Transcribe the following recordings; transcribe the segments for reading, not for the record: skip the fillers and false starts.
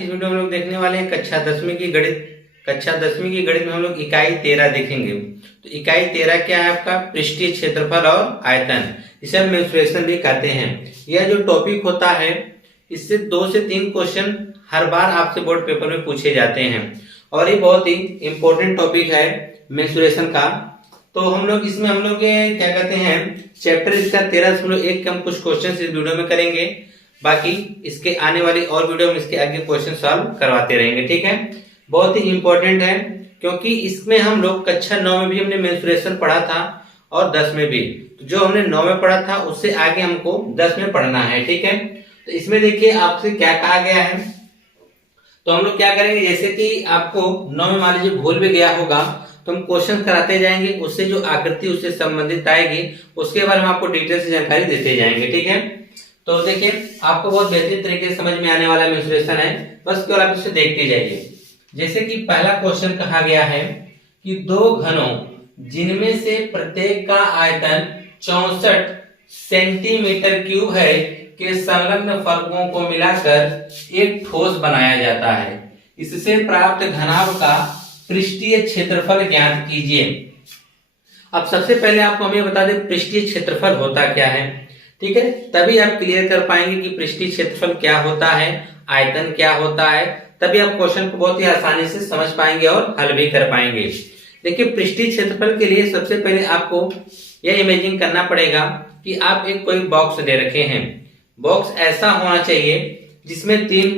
की वीडियो में हम लोग देखने वाले हैं कक्षा 10वीं की गणित में हम लोग इकाई 13 देखेंगे। तो इकाई 13 क्या है आपका? पृष्ठीय क्षेत्रफल और आयतन, इसे हम मेंसुरेशन भी कहते हैं। यह जो टॉपिक होता है इससे 2 से 3 क्वेश्चन हर बार आपसे बोर्ड पेपर में पूछे जाते हैं और ये बहुत ही इंपॉर्टेंट टॉपिक है मेंसुरेशन का। तो हम लोग क्या कहते हैं, चैप्टर इसका 13.1 के हम कुछ क्वेश्चन इस वीडियो में करेंगे। बाकी इसके आने वाली और वीडियो में इसके आगे क्वेश्चन सॉल्व करवाते रहेंगे। ठीक है, बहुत ही इंपॉर्टेंट है क्योंकि इसमें हम लोग कक्षा 9 में भी हमने मेंसुरेशन पढ़ा था और 10 में भी। तो जो हमने 9 में पढ़ा था उससे आगे हमको 10 में पढ़ना है। ठीक है, तो इसमें देखिए आपसे क्या कहा गया है। तो हम लोग क्या करेंगे, जैसे कि आपको 9 में मान लीजिए भूल भी गया होगा तो हम क्वेश्चन कराते जाएंगे, उससे जो आकृति उससे संबंधित आएगी उसके बारे में आपको डिटेल से जानकारी देते जाएंगे। ठीक है, तो देखिए आपको बहुत बेहतरीन तरीके से समझ में आने वाला मेंसुरेशन है, बस केवल आप इसे देखते जाइए। जैसे कि पहला क्वेश्चन कहा गया है कि 2 घनों जिनमें से प्रत्येक का आयतन 64 सेंटीमीटर क्यूब है के संलग्न फलकों को मिलाकर एक ठोस बनाया जाता है। इससे प्राप्त घनाभ का पृष्ठीय क्षेत्रफल ज्ञात कीजिए। अब सबसे पहले आपको हमें बता दें पृष्ठीय क्षेत्रफल होता क्या है। ठीक है, तभी आप क्लियर कर पाएंगे कि पृष्ठीय क्षेत्रफल क्या होता है, आयतन क्या होता है, तभी आप क्वेश्चन को बहुत ही आसानी से समझ पाएंगे और हल भी कर पाएंगे। देखिए पृष्ठीय क्षेत्रफल के लिए सबसे पहले आपको यह इमेजिन करना पड़ेगा कि आप एक कोई बॉक्स ले रखे हैं। बॉक्स ऐसा होना चाहिए जिसमें 3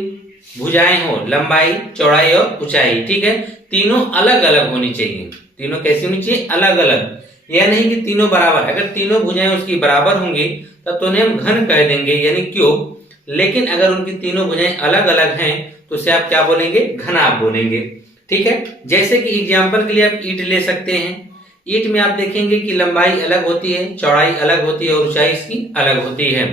भुजाएं हो, लंबाई, चौड़ाई और ऊंचाई। ठीक है, तीनों अलग अलग होनी चाहिए। तीनों कैसी होनी चाहिए? अलग अलग। यह नहीं कि तीनों बराबर। अगर तीनों भुजाएं उसकी बराबर होंगी तब तो उन्हें हम घन कह देंगे यानी क्यूब। लेकिन अगर उनकी तीनों भुजाएं अलग अलग हैं तो उसे आप क्या बोलेंगे? घनाभ बोलेंगे। ठीक है, जैसे कि एग्जाम्पल के लिए आप ईंट ले सकते हैं। ईंट में आप देखेंगे कि लंबाई अलग होती है, चौड़ाई अलग होती है और ऊंचाई इसकी अलग होती है।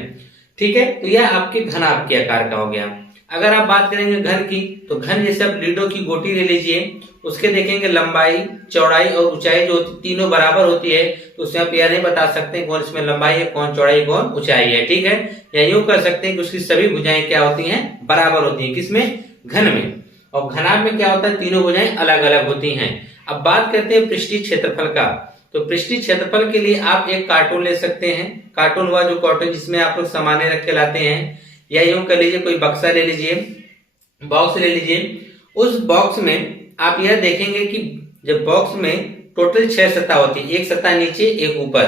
ठीक है, तो यह आपके घनाभ के आकार का हो गया। अगर आप बात करेंगे घन की, तो घन जैसे आप लीडो की गोटी ले लीजिए, उसके देखेंगे लंबाई, चौड़ाई और ऊंचाई जो तीनों बराबर होती है, तो उसमें आप यह नहीं बता सकते कौन इसमें लंबाई है, कौन चौड़ाई, कौन ऊंचाई है। ठीक है, या यूं कर सकते हैं कि उसकी सभी भुजाएं क्या होती हैं? बराबर होती हैं। किसमें? घन में। और घनाभ में क्या होता है? तीनों भुजाएं अलग अलग होती हैं। अब बात करते हैं पृष्ठीय क्षेत्रफल का। तो पृष्ठीय क्षेत्रफल के लिए आप एक कार्टून ले सकते हैं। कार्टून हुआ जो कार्टून जिसमें आप लोग सामान रख के लाते हैं, या यूं कर लीजिए कोई बक्सा ले लीजिए, बॉक्स ले लीजिए। उस बॉक्स में आप यह देखेंगे कि जब बॉक्स में टोटल 6 सतह होती है, एक सतह नीचे एक ऊपर,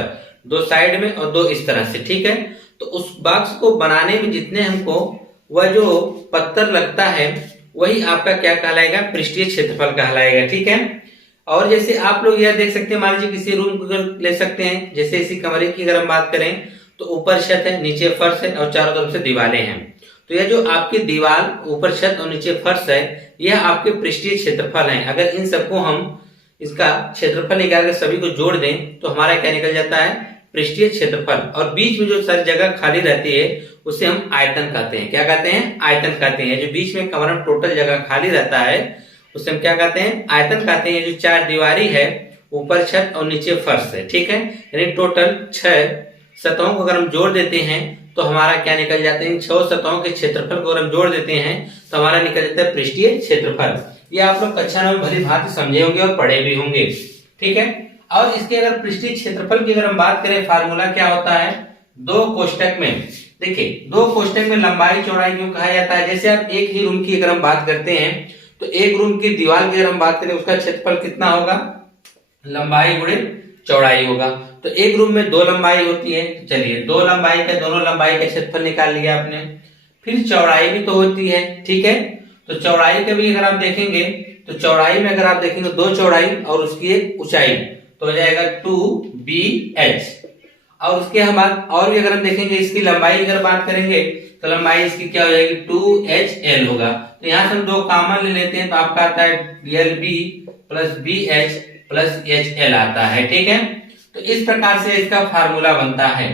2 साइड में और 2 इस तरह से। ठीक है, तो उस बॉक्स को बनाने में जितने हमको वह जो पत्थर लगता है वही आपका क्या कहलाएगा? पृष्ठीय क्षेत्रफल कहलाएगा। ठीक है, और जैसे आप लोग यह देख सकते हैं, मान लीजिए किसी रूम को ले सकते हैं, जैसे इसी कमरे की अगर हम बात करें तो ऊपर छत है, नीचे फर्श है और चारों तरफ से दीवारें हैं। तो यह जो आपकी दीवार, ऊपर छत और नीचे फर्श है, यह आपके पृष्ठीय क्षेत्रफल है। अगर इन सबको हम इसका क्षेत्रफल निकाल कर सभी को जोड़ दें तो हमारा क्या निकल जाता है? पृष्ठीय क्षेत्रफल। और बीच में जो सारी जगह खाली रहती है उसे हम आयतन कहते हैं। क्या कहते हैं? आयतन कहते हैं। जो बीच में कमरे में टोटल जगह खाली रहता है उसे हम क्या कहते हैं? आयतन कहते हैं। जो 4 दीवारी है, ऊपर छत और नीचे फर्श है। ठीक है, यानी टोटल 6 सतहों को अगर हम जोड़ देते हैं तो हमारा क्या निकल जाते हैं? 6 सतहों के क्षेत्रफल को अगर हम जोड़ देते हैं तो हमारा निकल जाता है पृष्ठीय क्षेत्रफल। ये आप लोग कक्षा 9 में भली भांति समझे होंगे और पढ़े भी होंगे। ठीक है, और इसके अगर पृष्ठीय क्षेत्रफल की अगर हम बात करें, फार्मूला क्या होता है? 2 कोष्टक में देखिए, 2 कोष्टक में लंबाई चौड़ाई क्यों कहा जाता है? जैसे आप एक ही रूम की अगर हम बात करते हैं तो एक रूम की दीवार की अगर हम बात करें उसका क्षेत्रफल कितना होगा? लंबाई गुणे चौड़ाई होगा। तो एक रूम में 2 लंबाई होती है, चलिए 2 लंबाई का, दोनों लंबाई का क्षेत्रफल निकाल लिया आपने। फिर चौड़ाई भी तो होती है। ठीक है, तो चौड़ाई का भी अगर आप देखेंगे तो चौड़ाई में अगर आप देखेंगे 2 चौड़ाई और उसकी एक ऊंचाई, तो हो जाएगा 2BH। और उसके हम बात और भी अगर हम देखेंगे इसकी लंबाई अगर बात करेंगे तो लंबाई इसकी क्या हो जाएगी? 2HL होगा। तो यहाँ से हम 2 कॉमन ले लेते हैं तो आपका आता है LB plus BH plus HL आता है। ठीक है, तो इस प्रकार से इसका फार्मूला बनता है।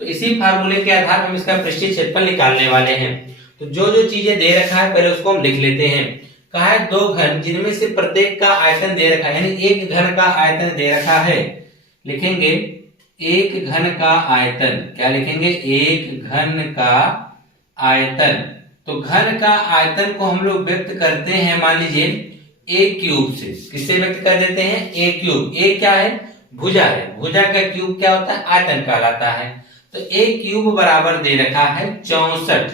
तो इसी फार्मूले के आधार पर हम इसका पृष्ठीय क्षेत्रफल निकालने वाले हैं। तो जो जो चीजें दे रखा है पहले उसको हम लिख लेते हैं। कहा है 2 घन जिनमें से प्रत्येक का आयतन दे रखा है, यानी एक घन का आयतन दे रखा है। लिखेंगे एक घन का आयतन। क्या लिखेंगे? एक घन का आयतन तो घन का आयतन को हम लोग व्यक्त करते हैं, मान लीजिए ए क्यूब से। किससे व्यक्त कर देते हैं? ए क्यूब। ए क्या है? भुजा है। भुजा का क्यूब क्या होता है? आयतन कहलाता है। तो ए क्यूब बराबर दे रखा है 64।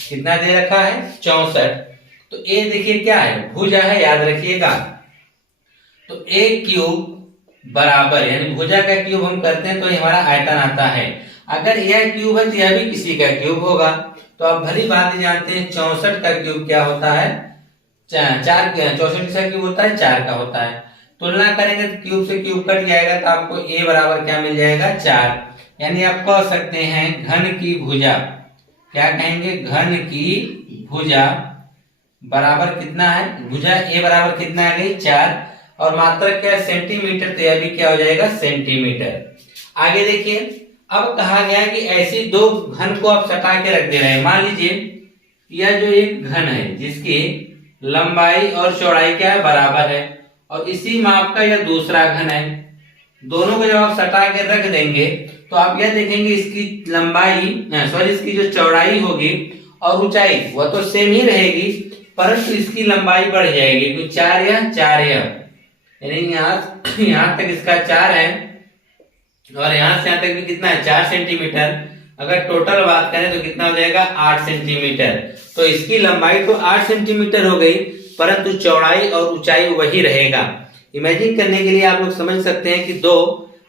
कितना दे रखा है? 64। तो ए देखिए क्या है? भुजा है, याद रखिएगा। तो ए क्यूब बराबर, यानी भुजा का क्यूब हम करते हैं तो ये हमारा आयतन आता है। अगर यह क्यूब है तो यह भी किसी का क्यूब होगा। तो आप भली बात जानते हैं 64 का क्यूब क्या होता है? 4। 64 किसका क्यूब होता है? 4 का होता है। तुलना करेंगे तो क्यूब से क्यूब कट जाएगा, तो आपको ए बराबर क्या मिल जाएगा? 4। यानी आप कह सकते हैं घन की भुजा, क्या कहेंगे? घन की भुजा बराबर कितना है? भुजा ए बराबर कितना आ गई? 4। और मात्रक क्या है? सेंटीमीटर। तो यह भी क्या हो जाएगा? सेंटीमीटर। आगे देखिए, अब कहा गया कि ऐसी दो घन को आप सटा के रख दे रहे हैं। मान लीजिए यह जो एक घन है जिसकी लंबाई और चौड़ाई क्या है? बराबर है, और इसी माप का यह दूसरा घन है। दोनों को जब आप सटा के रख देंगे तो आप यह देखेंगे इसकी लंबाई इसकी जो चौड़ाई होगी और ऊंचाई वह तो सेम ही रहेगी, परंतु इसकी लंबाई बढ़ जाएगी। तो 4 या 4 यानी यहाँ तक इसका 4 है, और यहाँ से यहाँ तक भी कितना है? 4 सेंटीमीटर। अगर टोटल बात करें तो कितना हो जाएगा? 8 सेंटीमीटर। तो इसकी लंबाई तो 8 सेंटीमीटर हो गई, परंतु चौड़ाई और ऊंचाई वही रहेगा। इमेजिन करने के लिए आप लोग समझ सकते हैं कि दो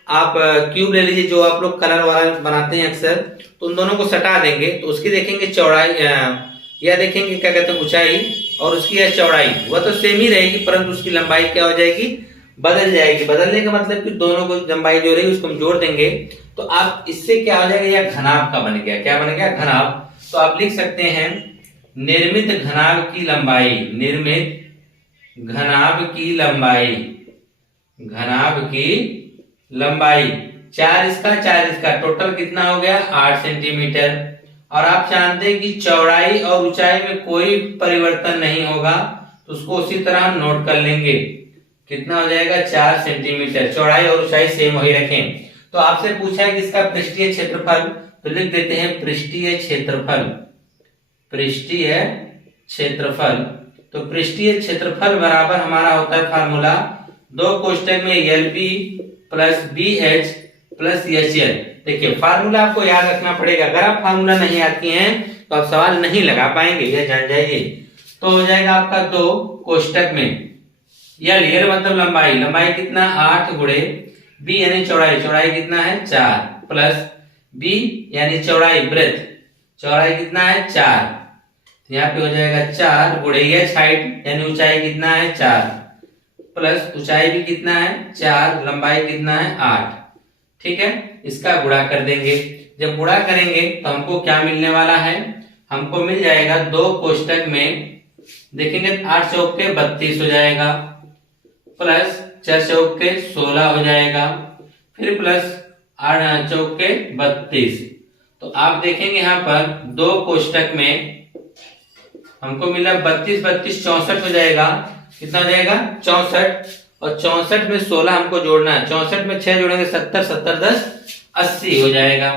आप क्यूब ले लीजिए, जो आप लोग कलर वाला बनाते हैं अक्सर, तो उन दोनों को सटा देंगे तो उसकी देखेंगे चौड़ाई या देखेंगे क्या कहते हैं ऊंचाई, और उसकी यह चौड़ाई वह तो सेम ही रहेगी, परंतु उसकी लंबाई क्या हो जाएगी? बदल जाएगी। बदलने का मतलब कि दोनों को लंबाई जो रहेगी उसको हम जोड़ देंगे तो आप इससे क्या हो जाएगा? यह घनाभ का बन गया। क्या बन गया? घनाभ। तो आप लिख सकते हैं निर्मित घनाभ की लंबाई, निर्मित घनाभ की लंबाई, घनाभ की लंबाई 4 इसका 4 इसका, टोटल कितना हो गया? 8 सेंटीमीटर। और आप जानते हैं कि चौड़ाई और ऊंचाई में कोई परिवर्तन नहीं होगा, तो उसको उसी तरह हम नोट कर लेंगे। कितना हो जाएगा? 4 सेंटीमीटर। चौड़ाई और ऊंचाई सेम वही रखें। तो आपसे पूछा है कि इसका पृष्ठीय क्षेत्रफल, तो लिख देते हैं पृष्ठीय क्षेत्रफल। पृष्ठीय क्षेत्रफल, तो पृष्ठीय क्षेत्रफल बराबर हमारा होता है फार्मूला 2 कोष्टक में LB plus BH plus HL। देखिए फार्मूला आपको याद रखना पड़ेगा। अगर आप फार्मूला नहीं याद किए हैं तो आप सवाल नहीं लगा पाएंगे, यह जान जाइए। तो हो जाएगा आपका 2 कोष्टक में L मतलब लंबाई, लंबाई कितना? 8 गुणे B यानी चौड़ाई, चौड़ाई कितना है? 4 प्लस B यानी चौड़ाई, ब्रेथ, चौड़ाई कितना है? 4। यहाँ पे हो जाएगा 4 गुणे H हाइट यानी ऊंचाई कितना है? 4 प्लस ऊंचाई भी कितना है? 4, लंबाई कितना है? 8। ठीक है, इसका गुणा कर देंगे। जब गुणा करेंगे तो हमको क्या मिलने वाला है? हमको मिल जाएगा 2 कोष्टक में देखेंगे 8 चौके 32 हो जाएगा, प्लस 4 चौके 16 हो जाएगा, फिर प्लस 8 चौके 32। तो आप देखेंगे यहाँ पर 2 कोष्टक में हमको मिला 32 32 64 हो जाएगा। कितना हो जाएगा? 64। और 64 में 16 हमको जोड़ना है। 64 में 6 जोड़ेंगे 70, 70 10 80 हो जाएगा।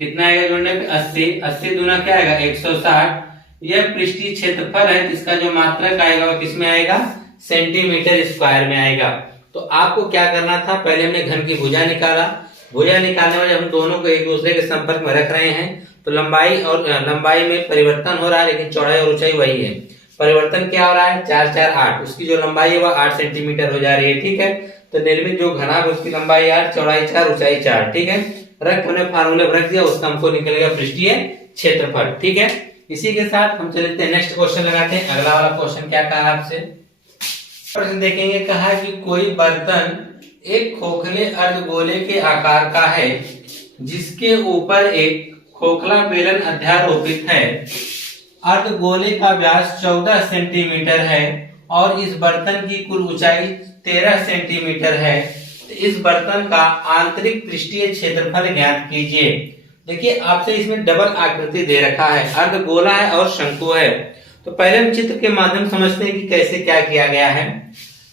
कितना आएगा जोड़ने पे? 80। 80 दूना क्या आएगा? 160। यह पृष्ठीय क्षेत्रफल है, इसका जो मात्रक आएगा वो किसमें आएगा? सेंटीमीटर स्क्वायर में आएगा। तो आपको क्या करना था? पहले हमने घन की भुजा निकाला। भुजा निकालने में जब हम दोनों को एक दूसरे के संपर्क में रख रहे हैं तो लंबाई में परिवर्तन हो रहा है, लेकिन चौड़ाई और ऊंचाई वही है। परिवर्तन क्या हो रहा है? 4 4 8, उसकी जो लंबाई है वह 8 सेंटीमीटर हो जा रही है। ठीक है, तो निर्मित जो घनाभ उसकी लंबाई 8, चौड़ाई 4, ऊंचाई 4। ठीक है, रख हमने फार्मूले रख दिया, उसका हमको निकलेगा पृष्ठीय क्षेत्रफल। ठीक है, इसी के साथ हम चलते हैं नेक्स्ट क्वेश्चन लगाते हैं। अगला वाला क्वेश्चन क्या कहा आपसे? प्रश्न देखेंगे, कहा कि कोई बर्तन एक खोखले अर्धगोले के आकार का है जिसके ऊपर एक खोखला बेलन अध्यारोपित है। अर्धगोले का व्यास 14 सेंटीमीटर है और इस बर्तन की कुल ऊंचाई 13 सेंटीमीटर है। तो इस बर्तन का आंतरिक पृष्ठीय क्षेत्रफल ज्ञात कीजिए। देखिए आपसे इसमें डबल आकृति दे रखा है, अर्धगोला है और शंकु है। तो पहले हम चित्र के माध्यम समझते हैं कि कैसे क्या किया गया है।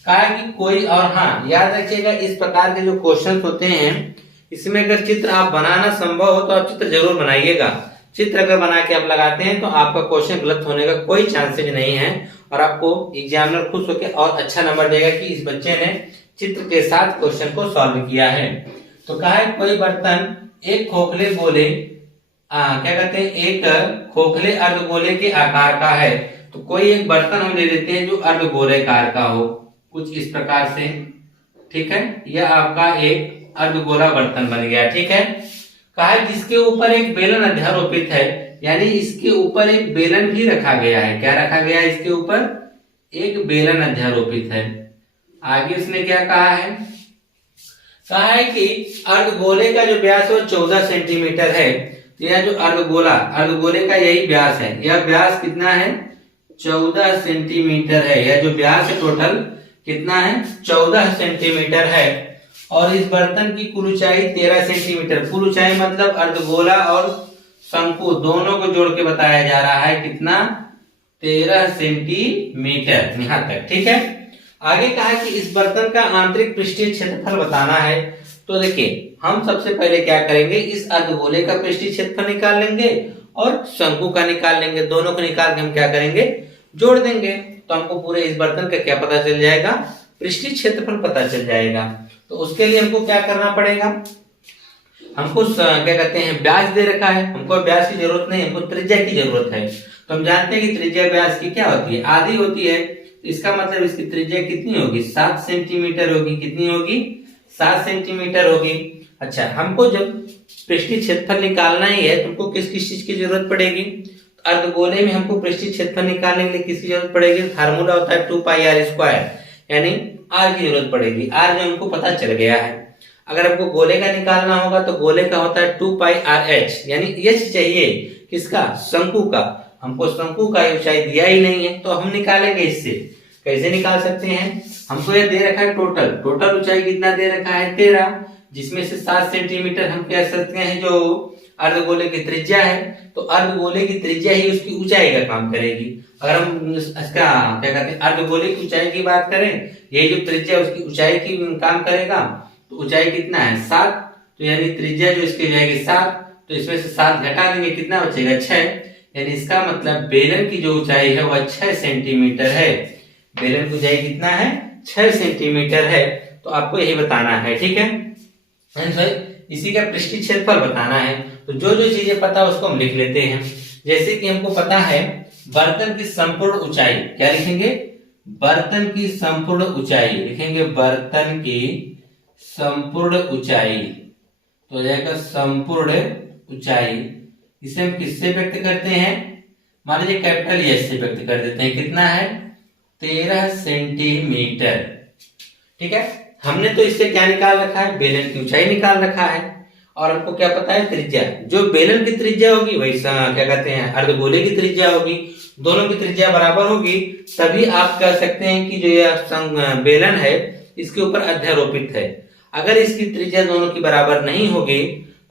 कहा कि कोई, और हाँ याद रखिएगा इस प्रकार के जो क्वेश्चन होते हैं इसमें अगर चित्र आप बनाना संभव हो तो आप चित्र जरूर बनाइएगा। चित्र अगर बना के आप लगाते हैं तो आपका क्वेश्चन गलत होने का कोई चांसेस नहीं है और आपको एग्जामिनर खुश होकर और अच्छा नंबर देगा कि इस बच्चे ने चित्र के साथ क्वेश्चन को सॉल्व किया है। तो कहा है कोई बर्तन एक खोखले गोले क्या कहते हैं एक खोखले अर्धगोले के आकार का है। तो कोई एक बर्तन हम ले लेते हैं जो अर्धगोलाकार का हो कुछ इस प्रकार से, ठीक है। यह आपका एक अर्धगोला बर्तन बन गया, ठीक है। कहा है जिसके ऊपर एक बेलन अध्यारोपित है, यानी इसके ऊपर एक बेलन भी रखा गया है। क्या रखा गया है? इसके ऊपर एक बेलन अध्यारोपित है। आगे उसने क्या कहा है? कहा है कि अर्धगोले का जो व्यास है 14 सेंटीमीटर है। तो यह जो अर्धगोले का यही व्यास है। यह व्यास कितना है? 14 सेंटीमीटर है। यह जो व्यास है टोटल कितना है? 14 सेंटीमीटर है। और इस बर्तन की कुल ऊंचाई 13 सेंटीमीटर। कुल ऊंचाई मतलब अर्धगोला और शंकु दोनों को जोड़ के बताया जा रहा है कितना? 13 सेंटीमीटर यहाँ तक, ठीक है। आगे कहा कि इस बर्तन का आंतरिक पृष्ठीय क्षेत्रफल बताना है। तो देखिए हम सबसे पहले क्या करेंगे, इस अर्धगोले का पृष्ठीय क्षेत्रफल निकाल लेंगे और शंकु का निकाल लेंगे। दोनों को निकाल के हम क्या करेंगे? जोड़ देंगे। तो हमको पूरे इस बर्तन का क्या पता चल जाएगा? पृष्ठीय क्षेत्रफल पता चल जाएगा। तो उसके लिए हमको क्या करना पड़ेगा? हमको क्या कहते हैं व्यास दे रखा है, हमको व्यास की जरूरत नहीं, हमको त्रिज्या की जरूरत है। तो हम जानते हैं कि त्रिज्या व्यास की क्या होती है? आधी होती है। इसका मतलब इसकी त्रिज्या कितनी होगी? 7 सेंटीमीटर होगी। कितनी होगी? 7 सेंटीमीटर होगी। अच्छा, हमको जब पृष्ठीय क्षेत्रफल निकालना ही है तो हमको किस किस चीज की जरूरत पड़ेगी? अर्धगोले में हमको पृष्ठीय क्षेत्रफल निकालने के लिए किसकी जरूरत पड़ेगी? फार्मूला होता है 2πr², यानी r की जरूरत पड़ेगी। r जो हमको पता चल गया है। अगर हमको गोले का निकालना होगा तो गोले का होता है 2πrh, यानी h चाहिए किसका? शंकु का। हमको शंकु का ऊंचाई दिया ही नहीं है तो हम निकालेंगे इससे। कैसे निकाल सकते हैं? हमको ये दे रखा है टोटल ऊंचाई कितना दे रखा है? 13, जिसमें से 7 सेंटीमीटर हम कह सकते हैं जो अर्धगोले की त्रिज्या है। तो अर्धगोले की त्रिज्या ही उसकी ऊंचाई का काम करेगी। अगर हम इसका क्या कहते हैं अर्धगोले की ऊंचाई की बात करें, ये जो त्रिज्या उसकी ऊंचाई की काम करेगा। तो ऊंचाई कितना है? 7। तो यानी त्रिज्या जो इसकी जाएगी 7, तो इसमें से 7 घटा देंगे, कितना बचेगा? 6। यानी इसका मतलब बेलन की जो ऊंचाई है वह 6 सेंटीमीटर है। बेलन की ऊंचाई कितना है? 6 सेंटीमीटर है। तो आपको यही बताना है, ठीक है। इसी का पृष्ठीय क्षेत्रफल बताना है। तो जो जो चीजें पता है उसको हम लिख लेते हैं। जैसे कि हमको पता है बर्तन की संपूर्ण ऊंचाई, क्या लिखेंगे? बर्तन की संपूर्ण ऊंचाई लिखेंगे। बर्तन की संपूर्ण ऊंचाई तो हो जाएगा संपूर्ण ऊंचाई। इसे हम किससे व्यक्त करते हैं? मान लीजिए कैपिटल एस से व्यक्त कर देते हैं। कितना है? 13 सेंटीमीटर, ठीक है। हमने तो इससे क्या निकाल रखा है? बेलन की ऊंचाई निकाल रखा है। और हमको क्या पता है? त्रिज्या। जो बेलन की त्रिज्या होगी वही क्या कहते हैं अर्धगोले की त्रिज्या होगी। दोनों की त्रिज्या बराबर होगी तभी आप कह सकते हैं कि जो यह बेलन है इसके ऊपर अध्यारोपित है। अगर इसकी त्रिज्या दोनों की बराबर नहीं होगी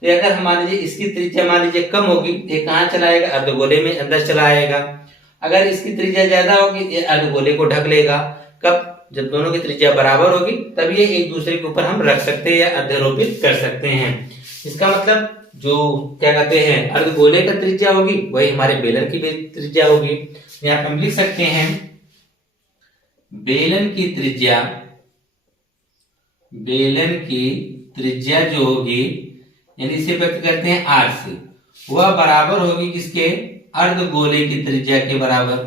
तो अगर हम मान लीजिए इसकी त्रिज्या मान लीजिए कम होगी, ये कहाँ चला आएगा? अर्धगोले में अंदर चला आएगा। अगर इसकी त्रिज्या ज्यादा होगी ये अर्धगोले को ढक लेगा। कब? जब दोनों की त्रिज्या बराबर होगी तब ये एक दूसरे के ऊपर हम रख सकते हैं या अध्यारोपित कर सकते हैं। इसका मतलब जो क्या कहते हैं अर्धगोले का त्रिज्या होगी वही हमारे बेलन की भी त्रिज्या होगी। यहाँ पे हम लिख सकते हैं बेलन की त्रिज्या जो होगी, यानी इसे व्यक्त करते हैं r से, वह बराबर होगी किसके? अर्धगोले की त्रिज्या के बराबर।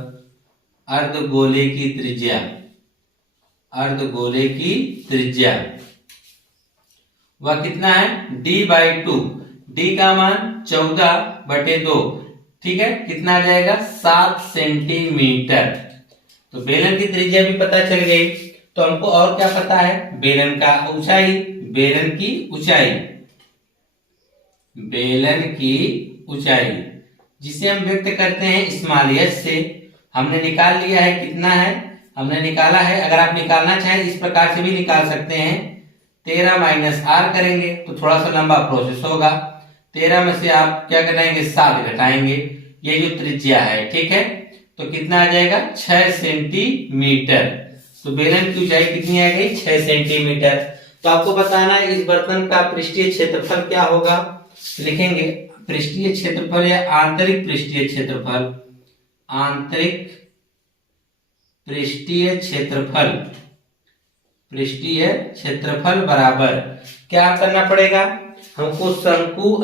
अर्धगोले की त्रिज्या वह कितना है? d/2। d का मान 14/2, ठीक है। कितना आ जाएगा? 7 सेंटीमीटर। तो बेलन की त्रिज्या भी पता चल गई। तो हमको और क्या पता है? बेलन की ऊंचाई जिसे हम व्यक्त करते हैं स्मॉल h से। हमने निकाल लिया है। कितना है? हमने निकाला है। अगर आप निकालना चाहें इस प्रकार से भी निकाल सकते हैं। 13 - r करेंगे तो थोड़ा सा लंबा प्रोसेस होगा। 13 में से आप क्या घटाएंगे? 7 घटाएंगे। ये जो त्रिज्या है, ठीक है। तो कितना आ जाएगा? 6 सेंटीमीटर। तो बेलन की ऊंचाई कितनी आ गई? 6 सेंटीमीटर। तो आपको बताना है इस बर्तन का पृष्ठीय क्षेत्रफल क्या होगा। लिखेंगे पृष्ठीय क्षेत्रफल या आंतरिक पृष्ठीय क्षेत्रफल, आंतरिक पृष्ठीय क्षेत्रफल, पृष्ठीय क्षेत्रफल बराबर क्या करना पड़ेगा हमको, शंकु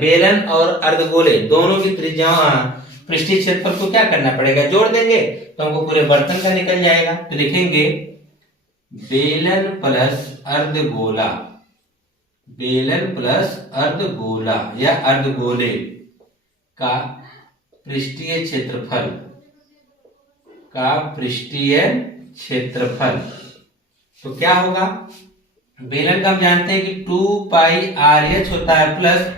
बेलन और अर्धगोले दोनों की त्रिज्याओं पृष्ठीय क्षेत्रफल को क्या करना पड़ेगा, जोड़ देंगे तो हमको पूरे बर्तन का निकल जाएगा। तो लिखेंगे बेलन प्लस अर्धगोला, बेलन प्लस अर्धगोला या अर्धगोले का पृष्ठीय क्षेत्रफल, का पृष्ठीय क्षेत्रफल। तो क्या होगा, बेलन का हम जानते हैं कि 2 पाई RH होता है प्लस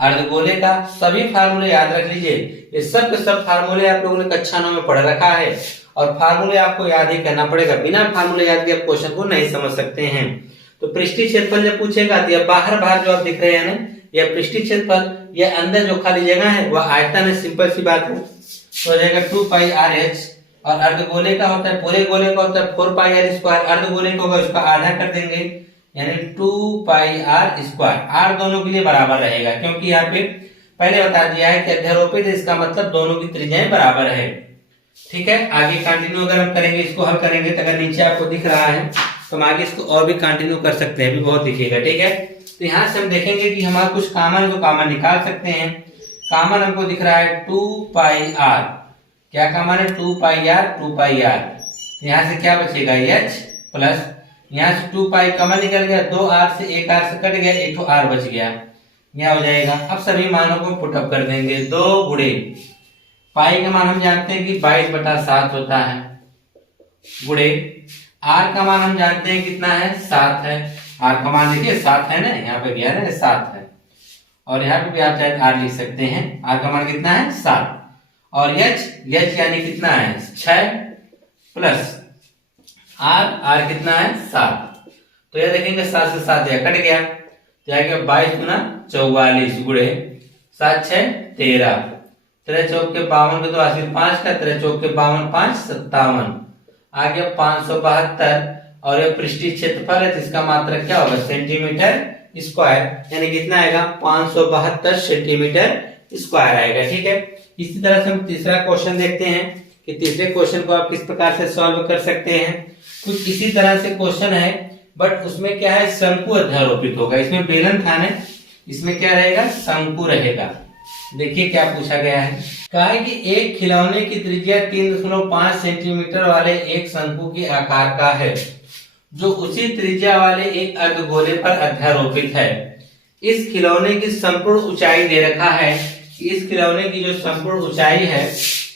अर्धगोले का सभी फार्मूले याद रख लीजिए, ये सब के सब फार्मूले आप लोगों ने कक्षा 9 में पढ़ रखा है और फार्मूले आपको याद ही करना पड़ेगा, बिना फार्मूले याद के आप क्वेश्चन को नहीं समझ सकते हैं। तो पृष्ठीय क्षेत्रफल जब पूछेगा तो ये बाहर जो आप दिख रहे हैं ना, यह पृष्ठीय क्षेत्रफल, ये अंदर जो खाली जगह है वह आयतन है, सिंपल सी बात है। तो हो जाएगा 2 पाई RH और अर्धगोले का होता है, पूरे गोले का होता है 4 पाई R स्क्वायर, अर्धगोले का होगा उसका आधा कर देंगे यानी 2 पाई R स्क्वायर। R दोनों के लिए बराबर रहेगा क्योंकि यहाँ पे पहले बता दिया है कि अध्यारोपित है, इसका मतलब दोनों की त्रिज्याएं बराबर है। ठीक है, आगे कंटिन्यू अगर हम करेंगे, इसको हल करेंगे तो अगर नीचे आपको दिख रहा है तो हम आगे इसको और भी कंटिन्यू कर सकते हैं, अभी बहुत दिखेगा। ठीक है, तो यहाँ से हम देखेंगे कि हमारा कुछ कॉमन को कॉमन निकाल सकते हैं। कॉमन हमको दिख रहा है 2 पाई R, क्या कॉमन है 2 पाई R, 2 पाई R। यहाँ से क्या बचेगा H प्लस यहाँ से 2 पाई कॉमन निकल गया, 2 R से 1 R से कट गया, 1 R बच गया, यह हो जाएगा। अब सभी मानों को पुटअप कर देंगे, 2 गुणे पाई का मान हम जानते हैं कि 22/7 होता है, गुणे R का मान हम जानते हैं कितना है 7 है, R का मान देखिए 7 है ना, यहाँ पे गया ना 7 है और यहाँ पे भी आप चाहे R लिख सकते हैं, R का मान कितना है 7 और H यानी कितना है 6 प्लस R कितना है 7। तो यह देखेंगे 7 से 7 यह कट गया, जाएगा 22 गुना 44 गुणे 7 6 13, 13 चौक के 52 के 2 आखिर 5 का, 13 चौक के 52 5 57, आ गया 572 और यह पृष्ठीय क्षेत्रफल है, जिसका मात्रक क्या होगा सेंटीमीटर स्क्वायर, यानी कितना आएगा 572 सेंटीमीटर स्क्वायर आएगा। ठीक है, इसी तरह से हम तीसरा क्वेश्चन देखते हैं कि तीसरे क्वेश्चन को आप किस प्रकार से सॉल्व कर सकते हैं। कुछ इसी तरह से क्वेश्चन है बट उसमें क्या है शंकु अध्यारोपित होगा, इसमें बेलन था ना, इसमें क्या रहेगा शंकु रहेगा। देखिए क्या पूछा गया है, कहा है कि एक खिलौने की त्रिज्या 3.5 सेंटीमीटर वाले एक शंकु के आकार का है जो उसी त्रिज्या वाले एक अर्धगोले पर अध्यारोपित है। इस खिलौने की संपूर्ण ऊंचाई दे रखा है, इस खिलौने की जो संपूर्ण ऊंचाई है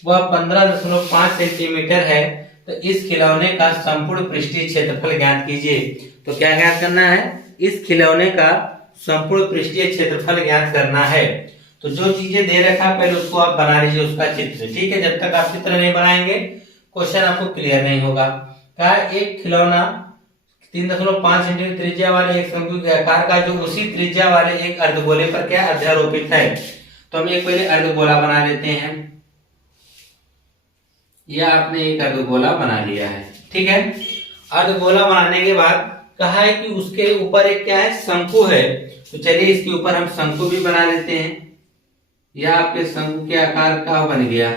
वह 15.5 सेंटीमीटर है। तो इस खिलौने का संपूर्ण पृष्ठीय क्षेत्रफल ज्ञात कीजिए। तो क्या ज्ञात करना है, इस खिलौने का संपूर्ण पृष्ठीय क्षेत्रफल ज्ञात करना है। तो जो चीजें दे रखा है पहले उसको आप बना लीजिए उसका चित्र। ठीक है, जब तक आप चित्र नहीं बनाएंगे क्वेश्चन आपको क्लियर नहीं होगा। कहा एक खिलौना 3.5 सेंटीमीटर त्रिज्या वाले एक शंकु के आकार का जो उसी त्रिज्या वाले एक अर्धगोले पर क्या अध्यारोपित है। तो हम एक पहले अर्धगोला बना लेते हैं, यह आपने एक अर्धगोला बना लिया है। ठीक है, अर्धगोला बनाने के बाद कहा है कि उसके ऊपर एक क्या है शंकु है, तो चलिए इसके ऊपर हम शंकु भी बना लेते हैं। यह आपके शंकु के आकार का बन गया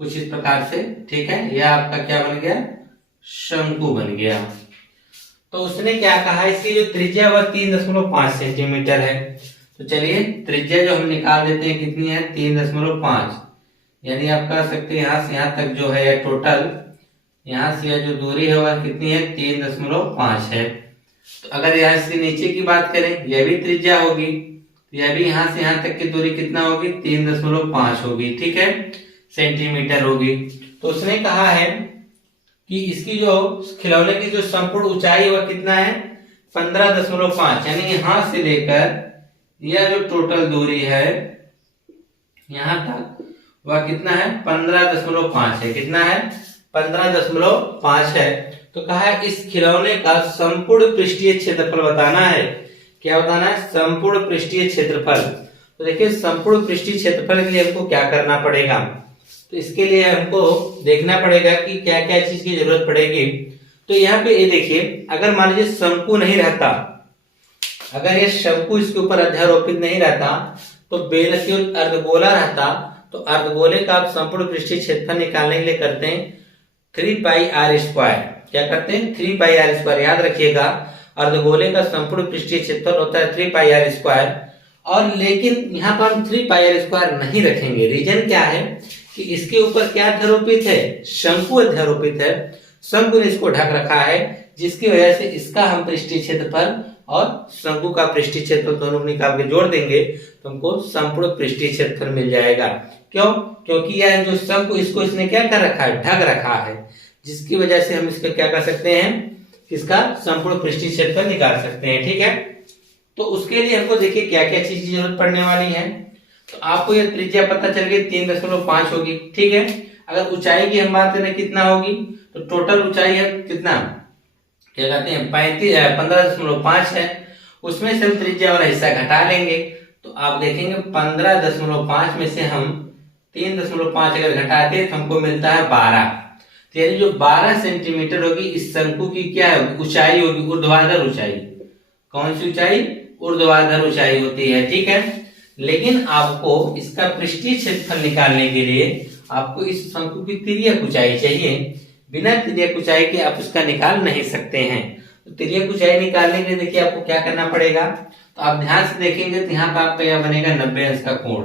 कुछ इस प्रकार से। ठीक है, यह आपका क्या बन गया शंकु बन गया। तो उसने क्या कहा, इसकी जो त्रिज्या वह 3.5 सेंटीमीटर है। तो चलिए त्रिज्या जो हम निकाल देते हैं कितनी है 3.5, यानी आप कह सकते हैं यहाँ से यहाँ तक जो है टोटल यहाँ से जो दूरी है वह कितनी है 3.5 है। तो अगर यहाँ से नीचे की बात करें यह भी त्रिज्या होगी, यह भी यहाँ से यहाँ तक की दूरी कितना होगी 3.5 होगी। ठीक है, सेंटीमीटर होगी। तो उसने कहा है कि इसकी जो खिलौने की जो संपूर्ण ऊंचाई है वह कितना है 15.5, यानी यहाँ से लेकर यह जो टोटल दूरी है यहाँ तक वह कितना है 15.5 है। कितना है 15.5 है। तो कहा है इस खिलौने का संपूर्ण पृष्ठीय क्षेत्रफल बताना है। क्या बताना है संपूर्ण पृष्ठीय क्षेत्रफल। तो देखिए संपूर्ण पृष्ठीय क्षेत्रफल के लिए हमको क्या करना पड़ेगा, तो इसके लिए हमको देखना पड़ेगा कि क्या क्या चीज की जरूरत पड़ेगी। तो यहाँ पे ये देखिए अगर मान लीजिए शंकु नहीं रहता, अगर ये शंकु इसके ऊपर अध्यारोपित नहीं रहता तो बेलक की अर्धगोला रहता तो अर्धगोले का आप संपूर्ण पृष्ठीय क्षेत्रफल निकालने के लिए करते हैं 3πr²। क्या करते हैं? 3πr²। याद रखिएगा अर्धगोले का संपूर्ण पृष्ठीय क्षेत्रफल होता है 3πr²। और लेकिन यहाँ पर हम 3πr² नहीं रखेंगे। रीजन क्या है कि इसके ऊपर क्या अध्यारोपित है? शंकु अध्यारोपित है। शंकु ने इसको ढक रखा है, जिसकी वजह से इसका हम पृष्ठीय क्षेत्रफल और शंकु का पृष्ठीय क्षेत्रफल दोनों निकाल के जोड़ देंगे तो हमको संपूर्ण पृष्ठीय क्षेत्रफल मिल जाएगा। क्यों? क्योंकि यह जो शंकु इसको इसने क्या कर रखा है? ढक रखा है, जिसकी वजह से हम इसका क्या कर सकते हैं? इसका संपूर्ण पृष्ठीय क्षेत्रफल निकाल सकते हैं। ठीक है, तो उसके लिए हमको देखिए क्या क्या चीज की जरूरत पड़ने वाली है। तो आपको यह त्रिज्या पता चल गई 3.5 होगी। ठीक है, अगर ऊंचाई की हम बात करें कितना होगी, तो टोटल ऊंचाई है कितना? क्या कहते हैं? 15.5 है। उसमें से हम त्रिज्या वाला हिस्सा घटा लेंगे तो आप देखेंगे 15.5 में से हम 3.5 अगर घटाते हैं तो हमको मिलता है 12। तो यानी जो 12 सेंटीमीटर होगी इस शंकु की क्या ऊंचाई होगी? ऊर्ध्वाधर ऊंचाई। कौन सी ऊंचाई? ऊर्ध्वाधर ऊंचाई होती है। ठीक है, लेकिन आपको इसका पृष्ठीय क्षेत्रफल निकालने के लिए आपको इस शंकु की तिर्यक ऊंचाई चाहिए। बिना तिर्यक ऊंचाई के आप उसका निकाल नहीं सकते हैं। तो तिर्यक ऊंचाई निकालने के लिए देखिए आपको क्या करना पड़ेगा। तो आप ध्यान से देखेंगे तो यहाँ पर आपका यह बनेगा 90 अंश का कोण।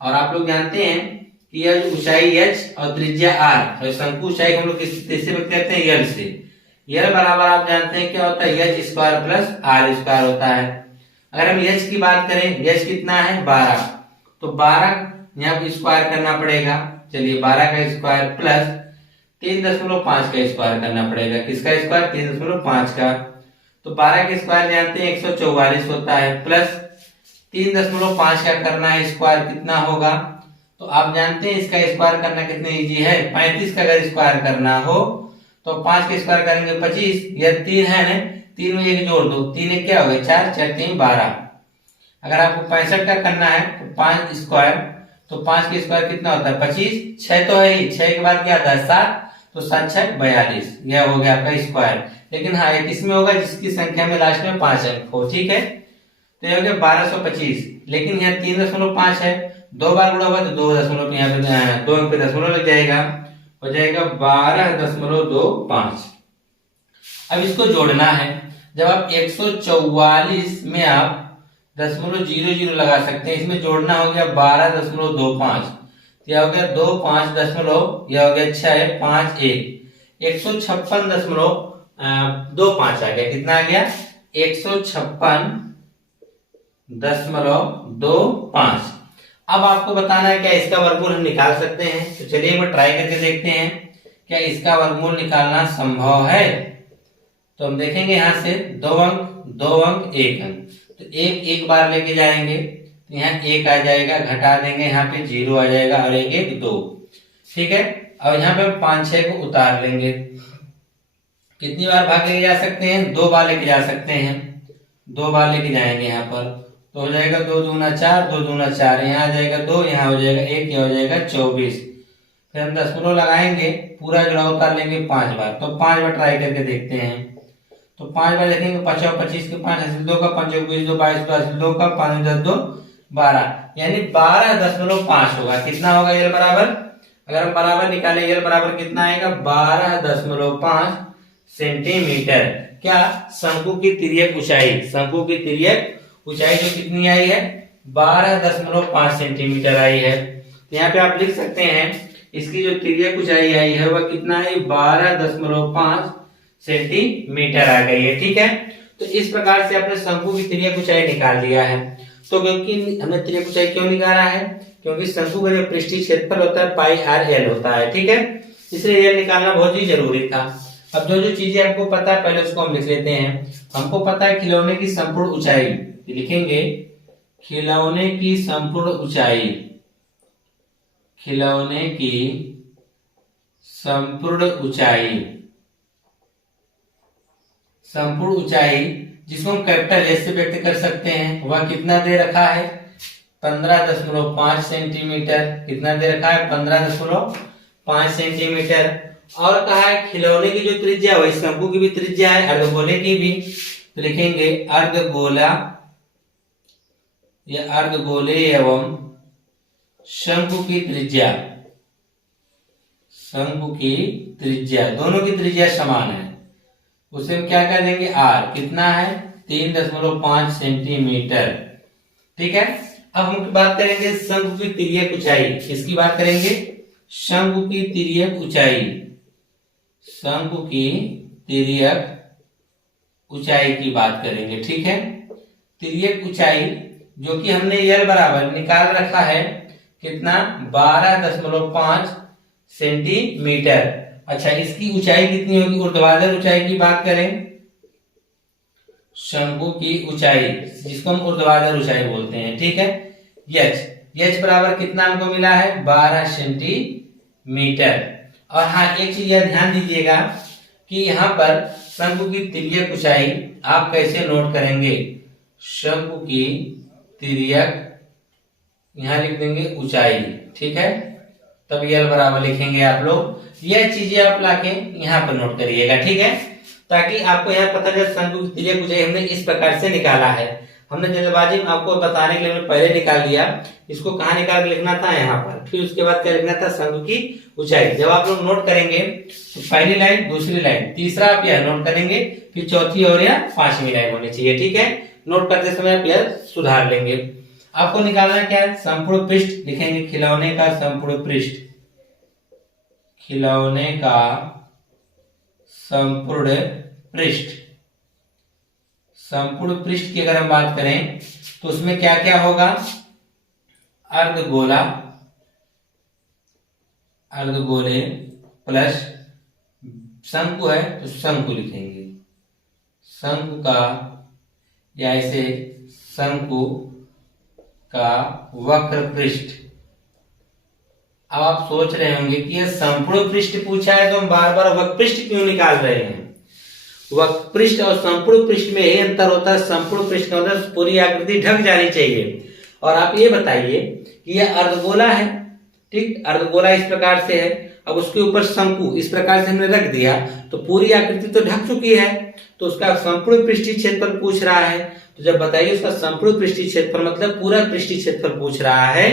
और आप लोग जानते हैं कि यह ऊंचाई h और त्रिज्या r, और शंकु ऊंचाई हम लोग किससे व्यक्त करते हैं? यल से। यल बराबर आप जानते हैं क्या होता है? h² प्लस r² होता है। अगर हम h की बात करें, h कितना है? 12। तो 12 यहाँ पर स्क्वायर करना पड़ेगा। चलिए 12 का स्क्वायर प्लस 3.5 का स्क्वायर करना पड़ेगा। किसका स्क्वायर? 3.5 का। तो 12 के स्क्वायर जानते हैं 144 होता है, प्लस 3.5 का करना है स्क्वायर, कितना होगा? तो आप जानते हैं इसका स्क्वायर करना कितने इजी है? 35 का अगर स्क्वायर करना हो तो 5 के स्क्वायर करेंगे 25, यह 3 है ना, 3 में एक जोड़ दो, 3 एक क्या हो गया? 4, 4 3 12। अगर आपको 65 का करना है तो 5 स्क्वायर, तो 5 के स्क्वायर कितना होता है? 25। 6 तो है ही, 6 के बाद क्या आता है? 7, तो 7 6 42। यह हो गया आपका स्क्वायर। लेकिन हाँ, ये किसमें होगा? जिसकी संख्या में लास्ट में 5 अंक हो। ठीक है, तो यह हो गया 1225। लेकिन यहाँ 3.5 है, 2 बार गुणा होगा तो 2 दशमलव, यहाँ पे 2 अंक पे दशमलव लग जाएगा, हो जाएगा 12.25। अब इसको जोड़ना है। जब आप 144 में आप 0.00 लगा सकते हैं, इसमें जोड़ना हो गया 12.25। यह हो गया 25 दशमलव, यह हो गया 6 5 1, 156.25 आ गया। कितना आ गया? 156.25। अब आपको बताना है क्या इसका वर्गमूल हम निकाल सकते हैं। तो चलिए एक बार ट्राई करके देखते हैं क्या इसका वर्गमूल निकालना संभव है। तो हम देखेंगे यहाँ से 2 अंक 2 अंक 1 अंक, तो एक बार लेके जाएंगे तो यहाँ 1 आ जाएगा, घटा देंगे यहाँ पे 0 आ जाएगा, और 1 1 2। ठीक है, अब यहाँ पे 5 6 को उतार लेंगे। कितनी बार भाग लेके जा सकते हैं? 2 बार लेके जा सकते हैं। 2 बार लेके जाएंगे यहाँ पर, तो हो जाएगा 2 दूना 4, 2 दूना 4, यहाँ आ जाएगा 2, यहाँ हो जाएगा 1, यहाँ हो जाएगा 24। फिर हम दशमलव लगाएंगे, पूरा जोड़ा उतार लेंगे 5 बार। तो 5 बार ट्राई करके देखते हैं। तो 5 बार देखेंगे, 5 और 25 के 5 हासिल 2 का, 5 और 22 22 हासिल 2 का, 5 10 2 12, यानी 12.5 होगा। कितना होगा यल बराबर? अगर हम बराबर निकालें, यल बराबर कितना आएगा? 12.5 सेंटीमीटर। क्या? शंकु की तिर्यक ऊंचाई, शंकु की तिर्यक ऊंचाई जो कितनी आई है? 12.5 सेंटीमीटर आई है। तो यहाँ पे आप लिख सकते हैं इसकी जो तिर्यक ऊंचाई आई है वह कितना है? 12.5 सेंटीमीटर आ गई है। ठीक है, तो इस प्रकार से आपने शंकु की तिर्यक ऊंचाई निकाल लिया है। तो क्योंकि हमने तिर्यक ऊंचाई क्यों निकाला है? क्योंकि शंकु का जो पृष्ठीय क्षेत्रफल होता है πr/l होता है। ठीक है, इसलिए l निकालना बहुत ही जरूरी था। अब जो जो चीजें आपको पता है पहले उसको हम लिख लेते हैं। हमको पता है खिलौने की संपूर्ण ऊंचाई, लिखेंगे खिलौने की संपूर्ण ऊंचाई, खिलौने की संपूर्ण ऊंचाई, संपूर्ण ऊंचाई जिसको हम कैपिटल एस से व्यक्त कर सकते हैं, वह कितना दे रखा है? 15.5 सेंटीमीटर। कितना दे रखा है? 15.5 सेंटीमीटर। और कहा है खिलौने की जो त्रिज्या है, शंकु की भी त्रिज्या है, अर्धगोले की भी, तो लिखेंगे अर्धगोला या अर्धगोले एवं शंकु की त्रिज्या, शंकु की त्रिज्या, दोनों की त्रिज्या समान है, उसे हम क्या कर देंगे आर, कितना है 3.5 सेंटीमीटर। ठीक है, अब हम बात करेंगे शंकु की तिर्यक ऊंचाई। किसकी बात करेंगे? शंकु की तिर्यक ऊंचाई, शंकु की तिर्यक ऊंचाई की बात करेंगे। ठीक है, तिर्यक ऊंचाई जो कि हमने यल बराबर निकाल रखा है कितना 12.5 सेंटीमीटर। अच्छा, इसकी ऊंचाई कितनी होगी? ऊर्ध्वाधर ऊंचाई की बात करें, शंकु की ऊंचाई जिसको हम ऊर्ध्वाधर ऊंचाई बोलते हैं। ठीक है, यच बराबर कितना हमको मिला है 12 सेंटीमीटर। और हाँ, एक चीज ध्यान दीजिएगा कि यहाँ पर शंकु की तिर्यक ऊंचाई आप कैसे नोट करेंगे? शंकु की तिर्यक यहाँ लिख देंगे ऊंचाई। ठीक है, तब यल बराबर लिखेंगे आप लोग। यह चीजें आप लाके यहाँ पर नोट करिएगा। ठीक है, ताकि आपको यहाँ पता चले शंकु की तिर्यक ऊंचाई हमने इस प्रकार से निकाला है। हमने जल्दबाजी में आपको बताने के लिए हमने पहले निकाल लिया, इसको कहाँ निकाल के लिखना था यहाँ पर, फिर उसके बाद क्या लिखना था शंकु की ऊंचाई। जब आप लोग नोट करेंगे तो पहली लाइन, दूसरी लाइन, तीसरा आप यह नोट करेंगे, फिर चौथी और या पांचवी लाइन होनी चाहिए। ठीक है, नोट करते समय आप यह सुधार लेंगे। आपको निकालना क्या है? संपूर्ण पृष्ठ लिखेंगे, खिलौने का संपूर्ण पृष्ठ, खिलौने का संपूर्ण पृष्ठ। संपूर्ण पृष्ठ की अगर हम बात करें तो उसमें क्या क्या होगा? अर्धगोला, अर्धगोले प्लस शंकु है तो शंकु लिखेंगे, शंकु का या ऐसे शंकु का वक्र पृष्ठ। अब आप सोच रहे होंगे कि यह संपूर्ण पृष्ठ पूछा है तो हम बार बार वक्र पृष्ठ क्यों निकाल रहे हैं? वक्र पृष्ठ और संपूर्ण पृष्ठ में यही अंतर होता है, संपूर्ण पृष्ठ का मतलब पूरी आकृति ढक जानी चाहिए। और आप ये बताइए कि यह अर्धगोला है, ठीक, अर्धगोला इस प्रकार से है, अब उसके ऊपर शंकु इस प्रकार से हमने रख दिया तो पूरी आकृति तो ढक चुकी है, तो उसका संपूर्ण पृष्ठीय क्षेत्रफल पूछ रहा है। तो जब बताइए उसका संपूर्ण पृष्ठीय क्षेत्रफल मतलब पूरा पृष्ठीय क्षेत्रफल पूछ रहा है,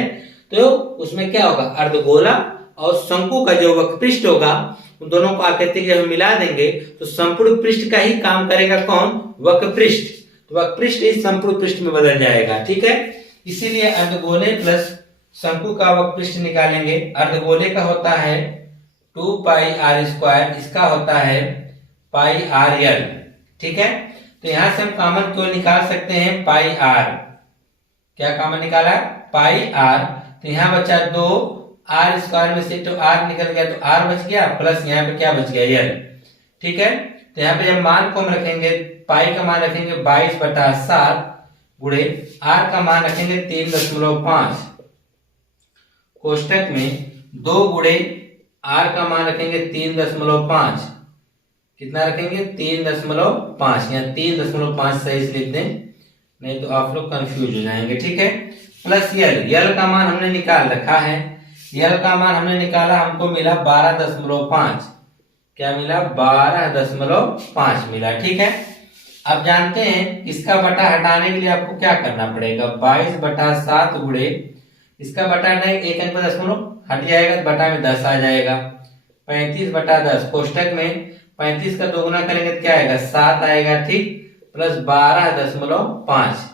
तो उसमें क्या होगा? अर्धगोला और शंकु का जो वक्र पृष्ठ होगा उन दोनों को आकृति जब मिला देंगे तो संपूर्ण पृष्ठ का ही काम करेगा कौन? वक्र पृष्ठ। तो वक्र पृष्ठ इस संपूर्ण पृष्ठ में बदल जाएगा। ठीक है, इसीलिए अर्धगोले प्लस शंकु का वक्र पृष्ठ निकालेंगे। अर्धगोले का होता है 2 पाई आर स्क्वायर, इसका होता है पाई आर यल। ठीक है, तो यहां से हम कॉमन क्यों निकाल सकते हैं? पाई आर। क्या कॉमन निकाला? पाई आर। तो यहाँ बचा 2 आर स्क्वायर में से तो आर निकल गया तो आर बच गया, प्लस यहाँ पे क्या बच गया? यल। ठीक है, तो यहाँ पे जब मान को हम रखेंगे, पाई का मान रखेंगे 22/7 गुणे आर का मान रखेंगे 3.5, कोष्टक में 2 गुणे आर का मान रखेंगे 3.5, कितना रखेंगे? 3.5, यहाँ 3.5 सही से लिख दें, नहीं तो आप लोग कंफ्यूज हो जाएंगे। ठीक है, प्लस यल, यल का मान हमने निकाल रखा है, यल का मान हमने निकाला, हमको मिला 12.5। क्या मिला? 12.5 मिला। ठीक है, अब जानते हैं इसका बटा हटाने के लिए आपको क्या करना पड़ेगा? 22/7 गुणे इसका बटा हटाएंगे, एक अंक पर दशमलव हट जाएगा तो बटा में 10 आ जाएगा, 35/10, कोष्टक में 35 का दोगुना करेंगे तो क्या आएगा? 7 आएगा। ठीक, प्लस 12.5।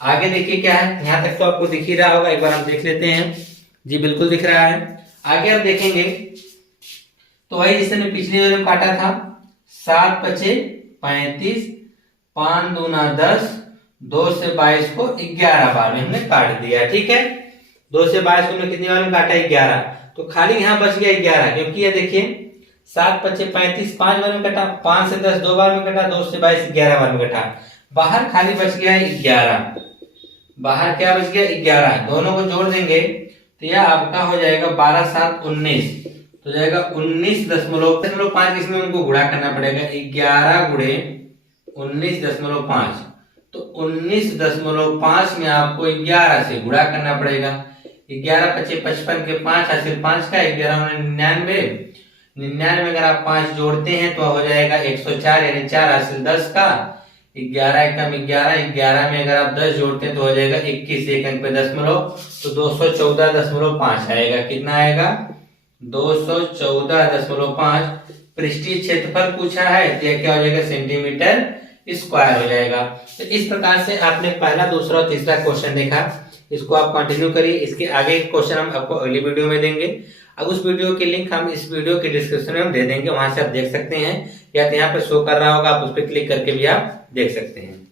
आगे देखिए क्या है, यहां तक तो आपको दिख ही रहा होगा, एक बार हम देख लेते हैं। जी बिल्कुल दिख रहा है। आगे आप देखेंगे तो वही जिसने हमने पिछली बार में काटा था, 7 पचे 35, 5 दूना 10, 2 से 22 को 11 बार में हमने काट दिया। ठीक है, 2 से 22 को हमने कितनी बार में काटा? 11। तो खाली यहाँ बच गया 11, क्योंकि ये देखिए 7 पचे 35 5 बार में कटा, 5 से 10 2 बार में कटा, 2 से 22 11 बार में कटा, बाहर खाली बच गया 11। बाहर क्या बच गया? 11। दोनों को जोड़ देंगे तो यह आपका हो जाएगा 12 7 19, तो जाएगा 19.5। इसमें उनको गुणा करना पड़ेगा, 11 गुणे 19.5, तो 19.5 में आपको 11 से गुणा करना पड़ेगा। 11 पचे 55 के 5 हासिल 5 का, 11 99, 99 में अगर आप 5 जोड़ते हैं तो हो जाएगा 104, यानी 4 हासिल 10 का, 11 एकम 11, 11 में अगर आप 10 जोड़ते हैं तो हो जाएगा 21, एक अंक पे दशमलव, तो 214.5 आएगा। कितना आएगा? 214.5। पृष्ठीय क्षेत्रफल पूछा है तो यह क्या हो जाएगा? सेंटीमीटर स्क्वायर हो जाएगा। तो इस प्रकार से आपने पहला, दूसरा और तीसरा क्वेश्चन देखा। इसको आप कंटिन्यू करिए। इसके आगे क्वेश्चन हम आपको अगली वीडियो में देंगे। अब उस वीडियो की लिंक हम इस वीडियो के डिस्क्रिप्शन में हम दे देंगे, वहां से आप देख सकते हैं, या तो यहाँ पे शो कर रहा होगा, आप उस पर क्लिक करके भी आप देख सकते हैं।